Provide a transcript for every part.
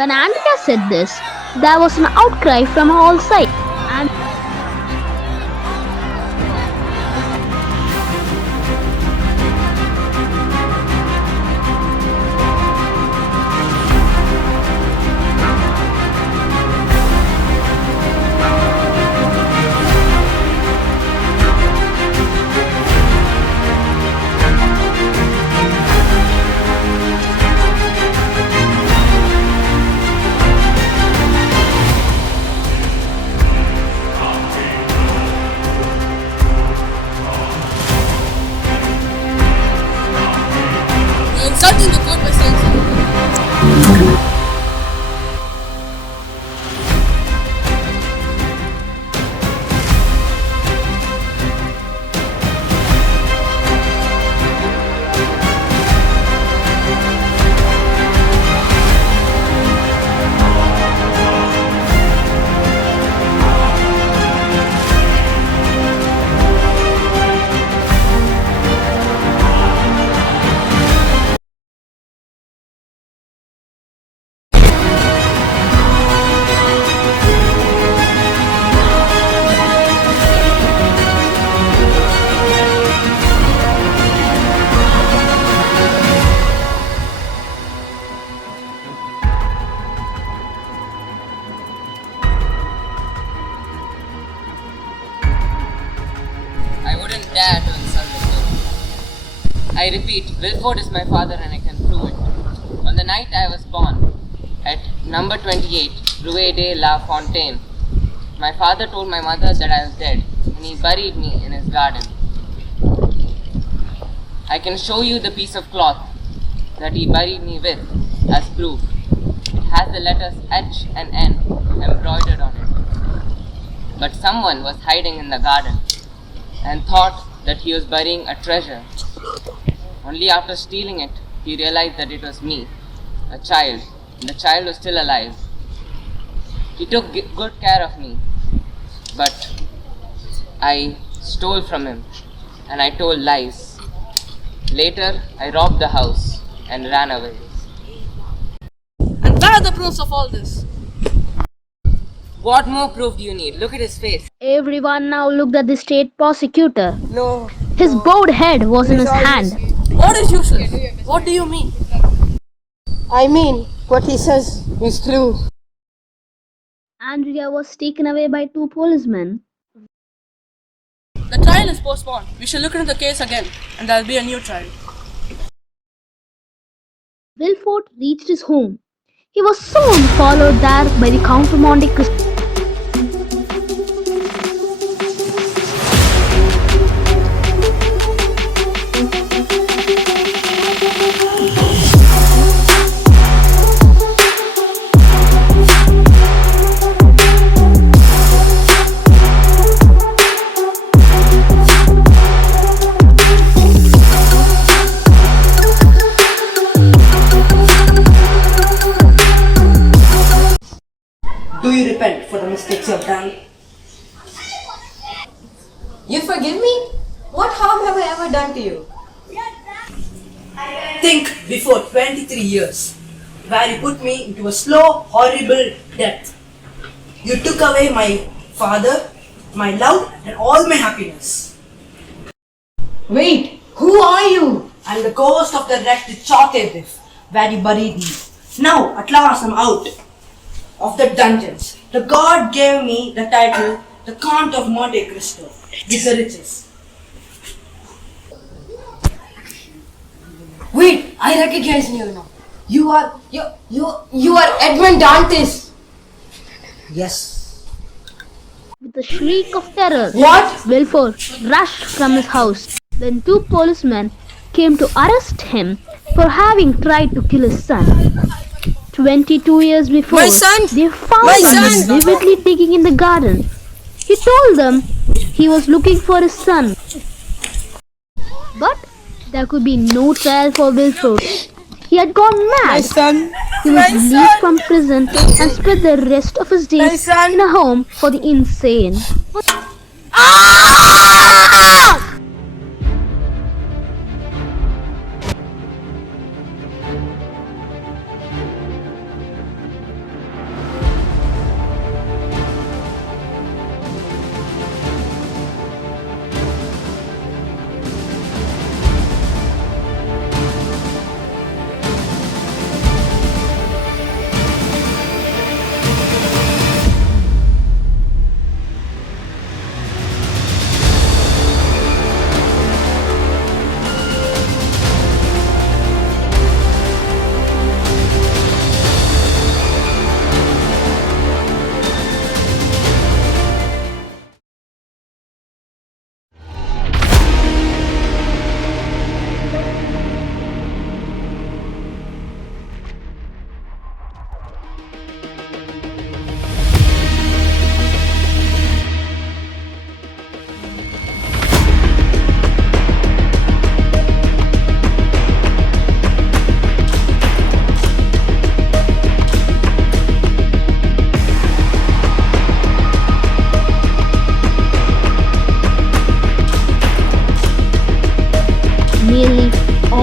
When Andrea said this, there was an outcry from all sides. And You're insulting the court by saying so. I wouldn't dare to insult the king. I repeat, Wilford is my father and I can prove it. On the night I was born, at number 28, Rue de la Fontaine, my father told my mother that I was dead and he buried me in his garden. I can show you the piece of cloth that he buried me with as proof. It has the letters H and N embroidered on it. But someone was hiding in the garden and thought that he was burying a treasure. Only after stealing it, he realized that it was me, a child, and the child was still alive. He took good care of me, but I stole from him and I told lies. Later, I robbed the house and ran away. And where are the proofs of all this? What more proof do you need? Look at his face. everyone now looked at the state prosecutor. No. His bowed head was in his hand. What is useless? What do you mean? I mean, what he says is true. Andrea was taken away by two policemen. The trial is postponed. We shall look into the case again, and there will be a new trial. Wilford reached his home. He was soon followed there by the Count of Monte Cristo. Do you repent for the mistakes you have done? You forgive me? What harm have I ever done to you? Think before 23 years, where you put me into a slow, horrible death. You took away my father, my love, and all my happiness. Wait, who are you? I'm the ghost of the wrecked charted where you buried me. Now, at last, I'm out of the dungeons. The god gave me the title, the Count of Monte Cristo, with the riches. Wait, I recognize you now. You are Edmond Dantès. Yes. With a shriek of terror, What? Wilford rushed from his house. Then two policemen came to arrest him for having tried to kill his son. 22 years before, My son! they found My him son! vividly digging in the garden. He told them he was looking for his son. But there could be no trial for Wilford. He had gone mad. son. He was released from prison and spent the rest of his days son. in a home for the insane.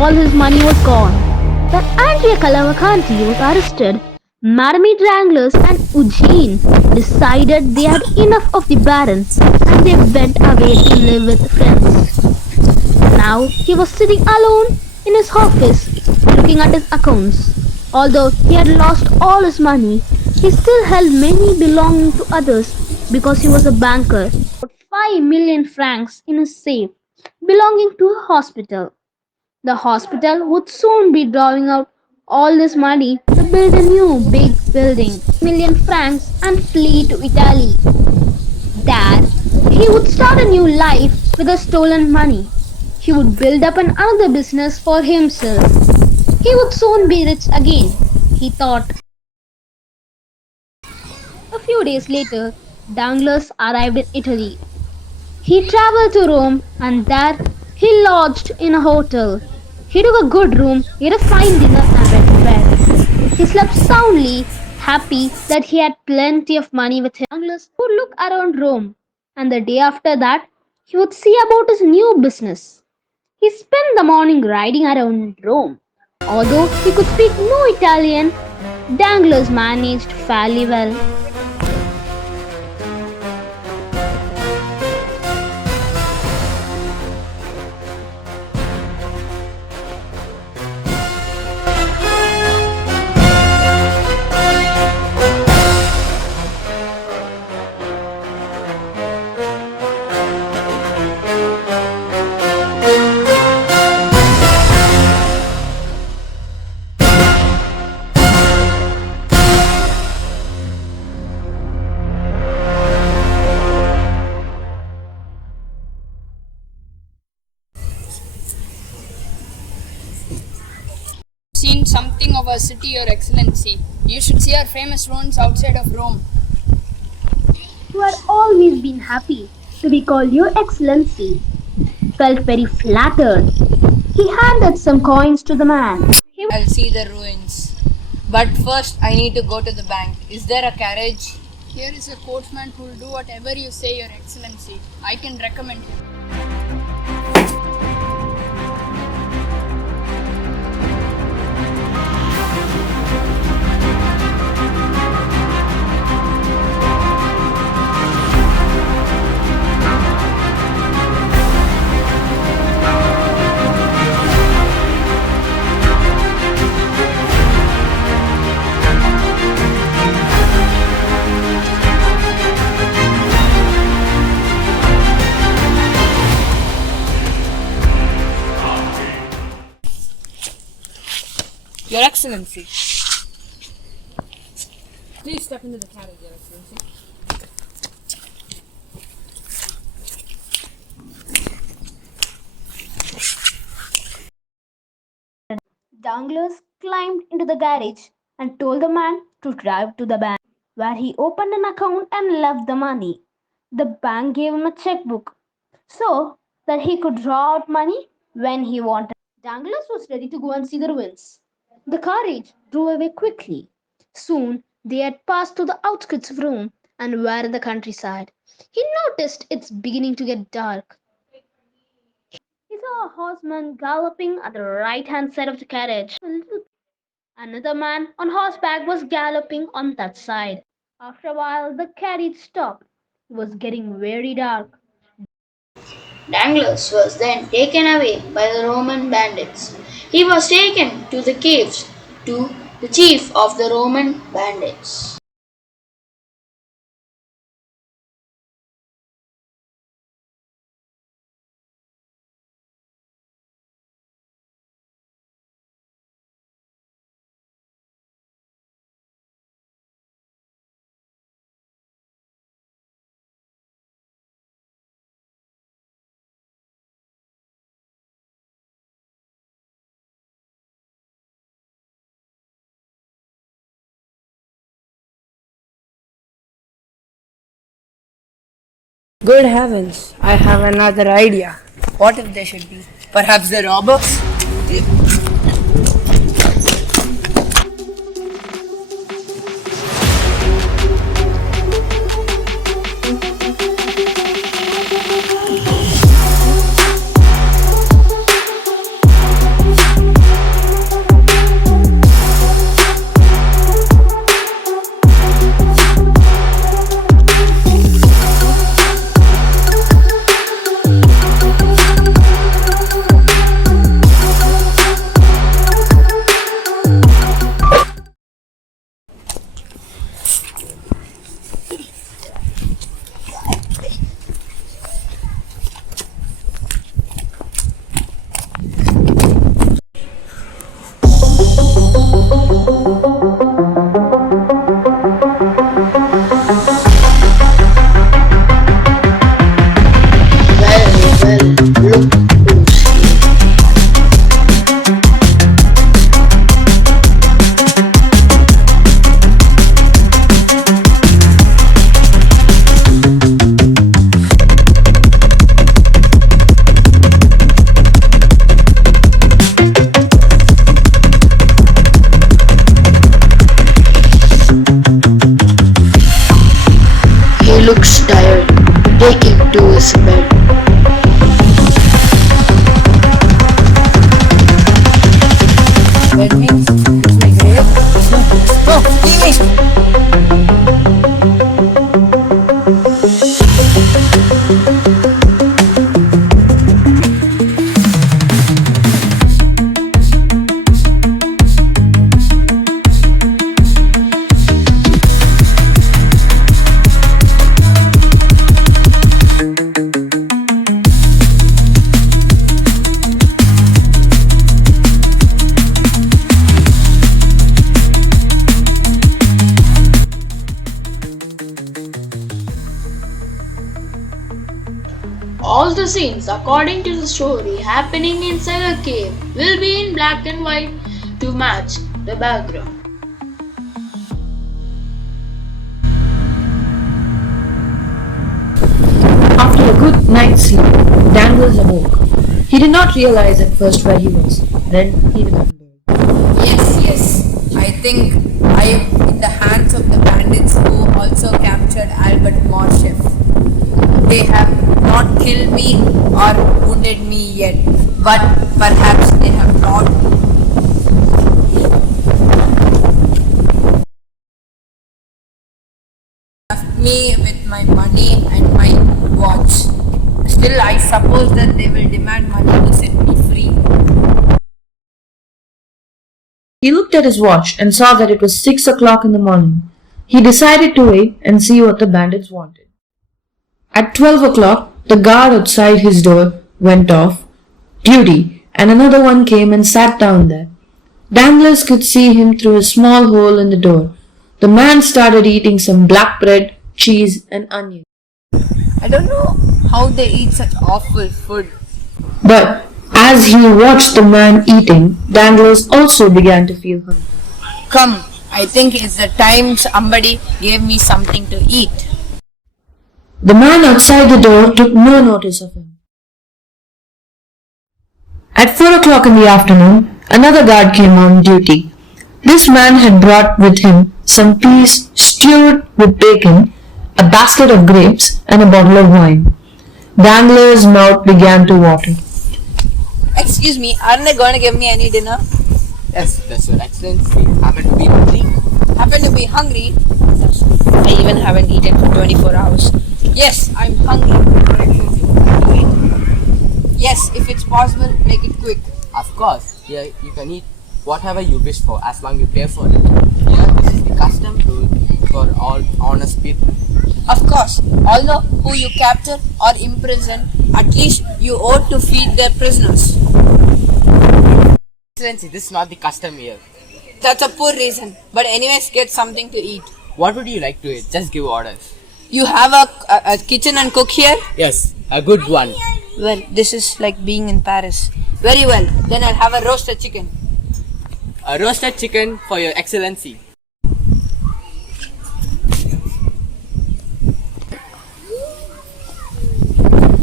all his money was gone. When Andrea Cavalcanti was arrested, Marmy Dranglers and Eugene decided they had enough of the Baron and they went away to live with friends. Now he was sitting alone in his office looking at his accounts. Although he had lost all his money, he still held many belonging to others because he was a banker. 5 million francs in his safe belonging to a hospital. The hospital would soon be drawing out all this money to build a new big building, million francs, and flee to Italy. There, he would start a new life with the stolen money. He would build up another business for himself. He would soon be rich again, he thought. A few days later, Danglars arrived in Italy. He traveled to Rome and there he lodged in a hotel. He took a good room, ate a fine dinner and went to bed. He slept soundly, happy that he had plenty of money with him. Danglars would look around Rome and the day after that he would see about his new business. He spent the morning riding around Rome. Although he could speak no Italian, Danglars managed fairly well. Seen something of our city, Your Excellency. You should see our famous ruins outside of Rome. Who had always been happy to be called Your Excellency, felt very flattered. He handed some coins to the man. I'll see the ruins. But first, I need to go to the bank. Is there a carriage? Here is a coachman who will do whatever you say, Your Excellency. I can recommend him. Your Excellency. Please step into the carriage, Your Excellency. Danglars climbed into the garage and told the man to drive to the bank, where he opened an account and left the money. The bank gave him a checkbook so that he could draw out money when he wanted. Danglars was ready to go and see the ruins. The carriage drove away quickly. Soon they had passed to the outskirts of Rome and were in the countryside. He noticed it's beginning to get dark. He saw a horseman galloping at the right hand side of the carriage. Another man on horseback was galloping on that side. After a while, the carriage stopped. It was getting very dark. Danglars was then taken away by the Roman bandits. He was taken to the caves to the chief of the Roman bandits. Good heavens, I have another idea. What if they should be? Perhaps the robbers? to his bed. That means it's my grave. No, leave me. All the scenes, according to the story, happening inside a cave will be in black and white to match the background. After a good night's sleep, Dangles awoke. He did not realize at first where he was. Then he remembered. Yes. I think I am in the hands of the bandits who also captured Albert Morchef. They have not killed me or wounded me yet, but perhaps they have robbed me with my money and my watch. Still, I suppose that they will demand money to set me free. He looked at his watch and saw that it was 6 o'clock in the morning. He decided to wait and see what the bandits wanted. At 12 o'clock, the guard outside his door went off duty, and another one came and sat down there. Danglars could see him through a small hole in the door. The man started eating some black bread, cheese, and onion. I don't know how they eat such awful food. But as he watched the man eating, Danglars also began to feel hungry. Come, I think it's the time somebody gave me something to eat. The man outside the door took no notice of him. At 4 o'clock in the afternoon, another guard came on duty. This man had brought with him some peas stewed with bacon, a basket of grapes, and a bottle of wine. Danglars' mouth began to water. Excuse me, aren't they going to give me any dinner? Yes, that's your excellency. Happen to be hungry? Happen to be hungry? I even haven't eaten for 24 hours. Yes, I'm hungry. Yes, if it's possible, make it quick. Of course. Here you can eat whatever you wish for as long you pay for it. Here, this is the custom rule for all honest people. Of course, although who you capture or imprison, at least you ought to feed their prisoners. Excellency, this is not the custom here. That's a poor reason, but anyways, get something to eat. What would you like to eat? Just give orders. You have a kitchen and cook here? Yes, a good one. Well, this is like being in Paris. Very well, then I'll have a roasted chicken. A roasted chicken for your excellency.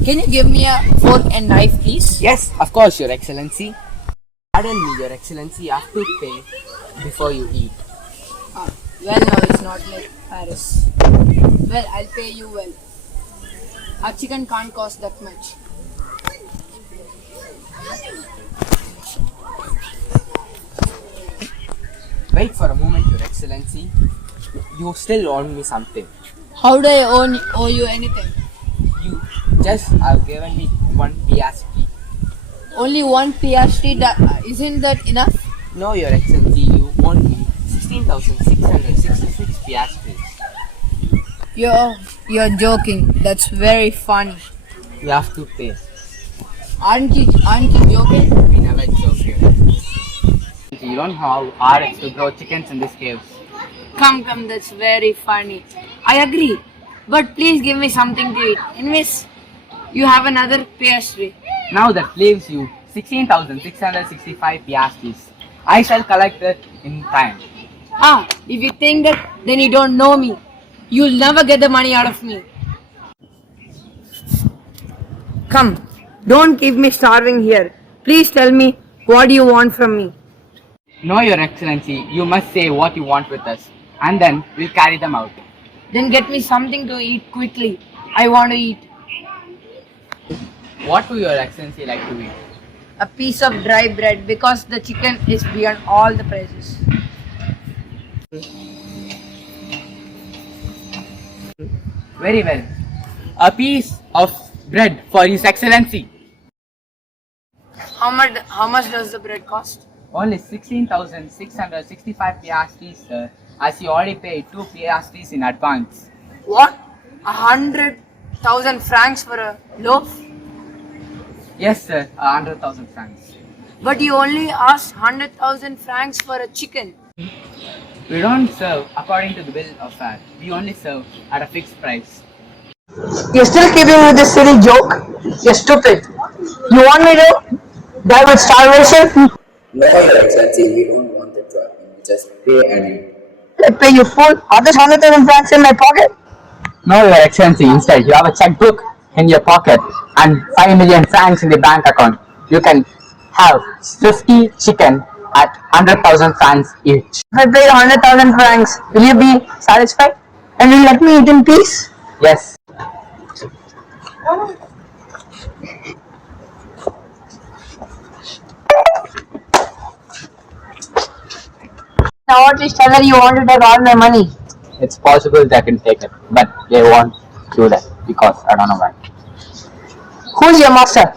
Can you give me a fork and knife, please? Yes, of course, your excellency. Pardon me, your excellency, you have to pay before you eat. Well, no, it's not like Paris. Well, I'll pay you well. Our chicken can't cost that much. Wait for a moment, your excellency. You still owe me something. How do I owe you anything? You just have given me 1 piastre. Only 1 piastre, isn't that enough? No, your excellency, you owe me 16,666 piastres. You're joking. That's very funny. You have to pay. Aren't you joking? We never joke here. You don't know how hard it's to grow chickens in this cave. Come, that's very funny. I agree. But please give me something to eat. Anyways, you have another pastry. Now that leaves you 16,665 piastres. I shall collect it in time. If you think that, then you don't know me. You'll never get the money out of me. Come, don't keep me starving here. Please tell me what you want from me. No, your excellency, you must say what you want with us, and then we'll carry them out. Then get me something to eat quickly. I want to eat. What would your excellency like to eat? A piece of dry bread because the chicken is beyond all the prices. Very well. A piece of bread for his excellency. How much does the bread cost? Only 16,665 piastres, sir, as you already paid 2 piastres in advance. What? 100,000 francs for a loaf? Yes, sir, 100,000 francs. But you only asked 100,000 francs for a chicken. We don't serve according to the bill of fare. We only serve at a fixed price. You're still keeping with this silly joke? You're stupid. You want me to die with starvation? No, Your Excellency, we don't want the drug. Just pay and I pay you fool. Are there 100,000 francs in my pocket? No, Your Excellency, instead you have a checkbook in your pocket and 5 million francs in the bank account. You can have 50 chicken at 100,000 francs each. If I pay 100,000 francs, will you be satisfied? And will you let me eat in peace? Yes. Now at least tell her you want to take all my money. It's possible they can take it, but they won't do that because I don't know why. Who's your master?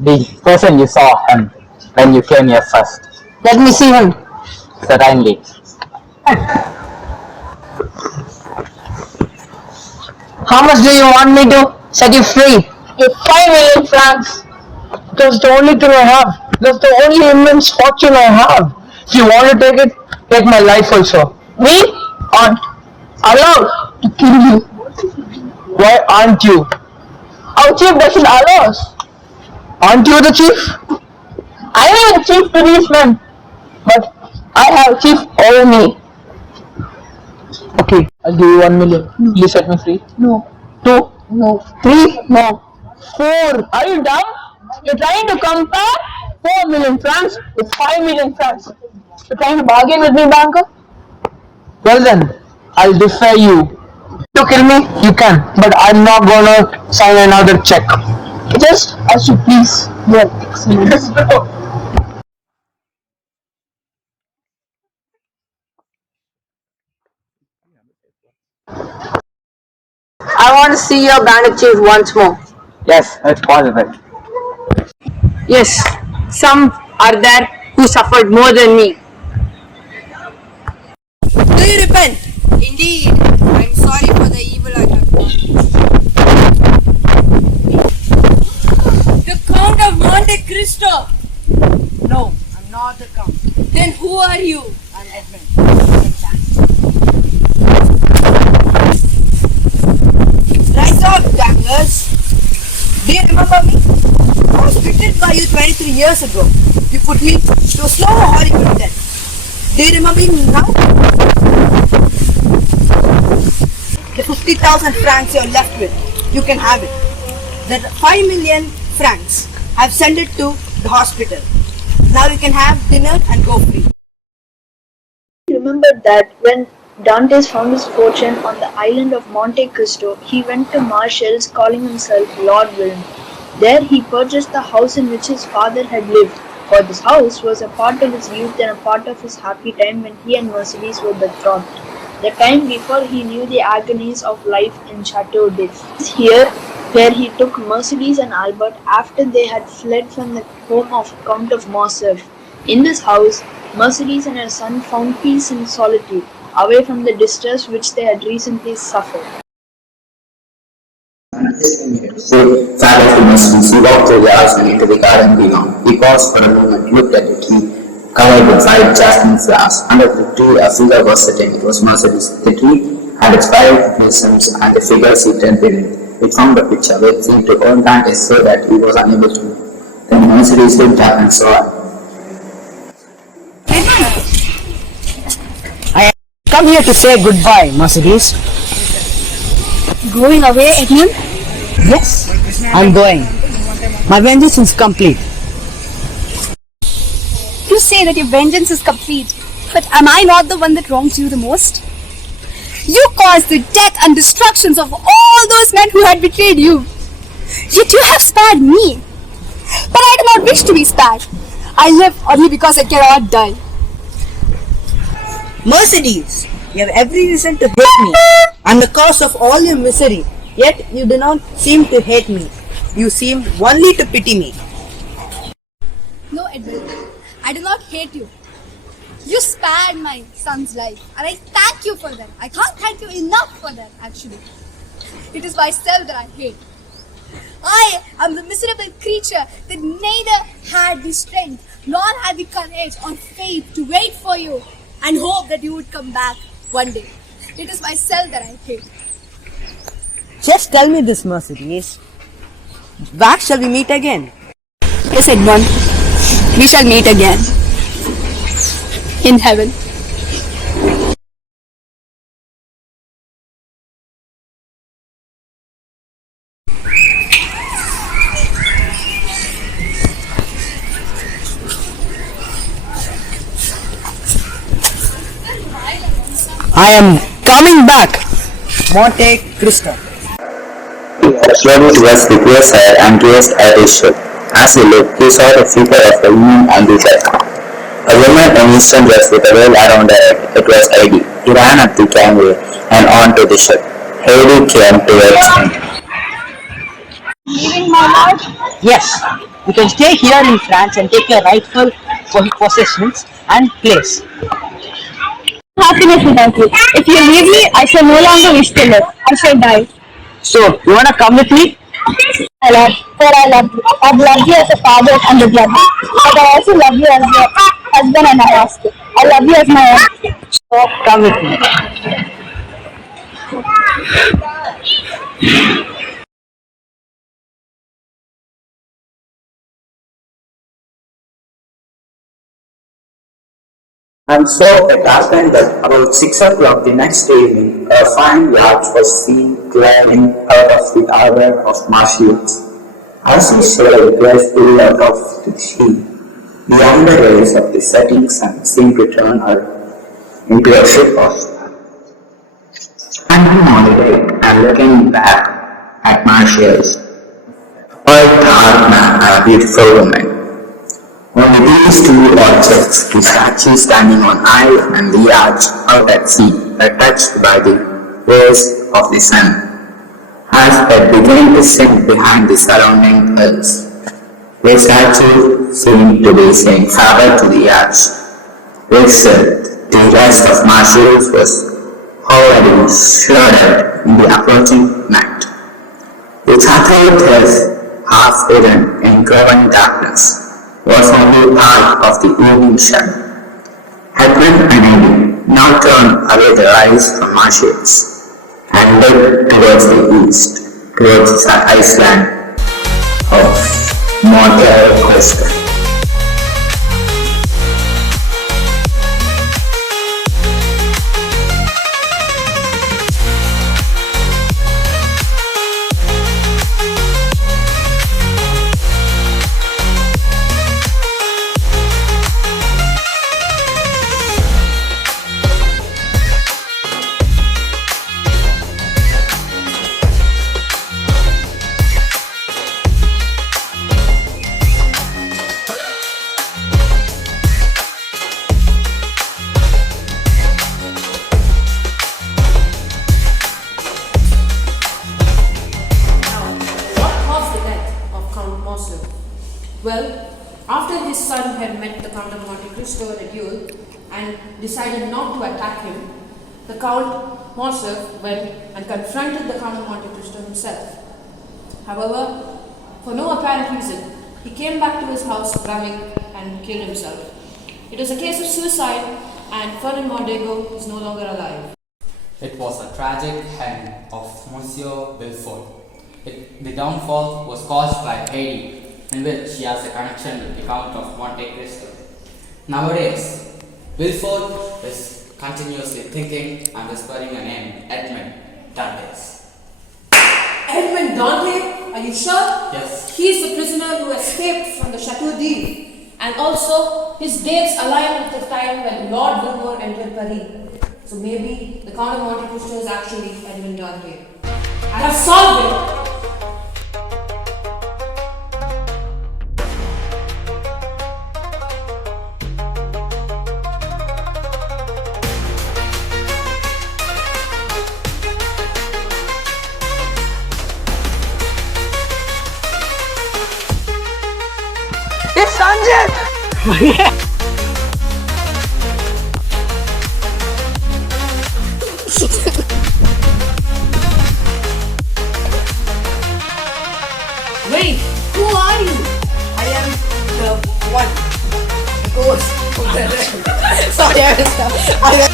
The person you saw him when you came here first. Let me see him. Certainly. How much do you want me to set you free? 5 million francs. That's the only thing I have. That's the only immense fortune I have. If you want to take it, take my life also. Me? Aren't allowed to kill you. Why aren't you? Our chief doesn't allow us. Aren't you the chief? I am the chief to these men, but I have chief over me. Okay, I'll give you 1 million. Will you set me free? No. 2? No. 3? No. 4. Are you dumb? You're trying to compare 4 million francs with 5 million francs. You're trying to bargain with me, banker? Well then, I'll defer you. To kill me, you can, but I'm not gonna sign another check. Just as you please, Your Excellency. I want to see your bandit chief once more. Yes, it's possible. Yes, some are there who suffered more than me. Do you repent? Indeed, I'm sorry for the evil I have done. The Count of Monte Cristo! No, I'm not the count. Then who are you? I'm Edmond. Rise up, danglers! Do you remember me? I was betrayed by you 23 years ago. You put me to a slow, horrible death. Do you remember me now? The 50,000 francs you're left with, you can have it. The 5 million francs, I've sent it to the hospital. Now you can have dinner and go free. Remember that when Dantès found his fortune on the island of Monte Cristo, he went to Marshall's calling himself Lord William. There he purchased the house in which his father had lived, for this house was a part of his youth and a part of his happy time when he and Mercedes were betrothed. The time before he knew the agonies of life in Chateau d'If. Here, where he took Mercedes and Albert after they had fled from the home of Count of Monte. In this house, Mercedes and her son found peace and solitude, away from the distress which they had recently suffered. so far as the Mercedes, he walked through the house and into the garden beyond. He paused for a moment, looked at the tree, covered with 5 jasmine flowers. Under the tree, a figure was sitting. It was Mercedes. The tree had its 5 blossoms and the figure seated beneath. It found a picture which seemed to own Dantès so that he was unable to move. Then Mercedes looked up and saw it. I come here to say goodbye, Mercedes. Going away, Edmond? Yes, I'm going. My vengeance is complete. You say that your vengeance is complete, but am I not the one that wrongs you the most? You caused the death and destructions of all those men who had betrayed you. Yet you have spared me. But I do not wish to be spared. I live only because I cannot die. Mercedes, you have every reason to hate me. I'm the cause of all your misery. Yet you do not seem to hate me. You seem only to pity me. No, Edmond, I do not hate you. You spared my son's life, and I thank you for that. I can't thank you enough for that, actually. It is myself that I hate. I am the miserable creature that neither had the strength nor had the courage or faith to wait for you and hope that you would come back one day. It is myself that I hate. Just tell me this, Mercedes. Where shall we meet again? Yes, Edmond, we shall meet again in heaven. I am coming back. Monte Cristo. Slowly towards the clear side and gazed at his ship. As he looked, he saw the figure of a woman on the deck. A woman in Eastern dress with a veil around her head. It was Heidi. He ran up the gangway and onto the ship. Heidi came towards him. Leaving, my lord? Yes. You can stay here in France and take your rightful possessions and place. Happiness without you. If you leave me, I shall no longer wish to live. I shall die. So, you wanna come with me? My lord, for I love you. I've loved you as a father and a brother. But I also love you as your husband and a master. I love you as my own. So, come with me. And so it happened that about 6 o'clock the next evening, a fine yacht was seen gliding out of the harbor of Marseilles. As she sailed gracefully out of the sea, the amber rays of the setting sun seemed to turn her into a ship of standing on the deck and looking back at Marseilles. A dark man and a beautiful woman. Only these two objects, the statue standing on island and the yacht out at sea, were touched by the rays of the sun. As it began to sink behind the surrounding hills, the statue seemed to be saying farewell to the yacht. The rest of Marseilles was already shrouded in the approaching night. The château, half hidden in growing darkness, was only part of the evening sun. Edmond and Heidi now turned away their eyes from Marseilles and looked towards the east, towards the island of Monte Cristo. Well, after his son had met the Count of Monte Cristo in a duel and decided not to attack him, the Count Morcerf went and confronted the Count of Monte Cristo himself. However, for no apparent reason, he came back to his house drowning and killed himself. It was a case of suicide, and Ferdinand Mondego is no longer alive. It was a tragic end of Monsieur Villefort. The downfall was caused by Heidi, in which she has a connection with the Count of Monte Cristo. Nowadays, Villefort is continuously thinking and whispering a name, Edmond Dantès. Edmond Dantès? Are you sure? Yes. He is the prisoner who escaped from the Chateau d'If, and also his dates align with the time when Lord Villefort entered Paris. So maybe the Count of Monte Cristo is actually Edmond Dantès. I have solved it! It's Sanjit! Wait, who are you? I am the one, the ghost. Sorry, I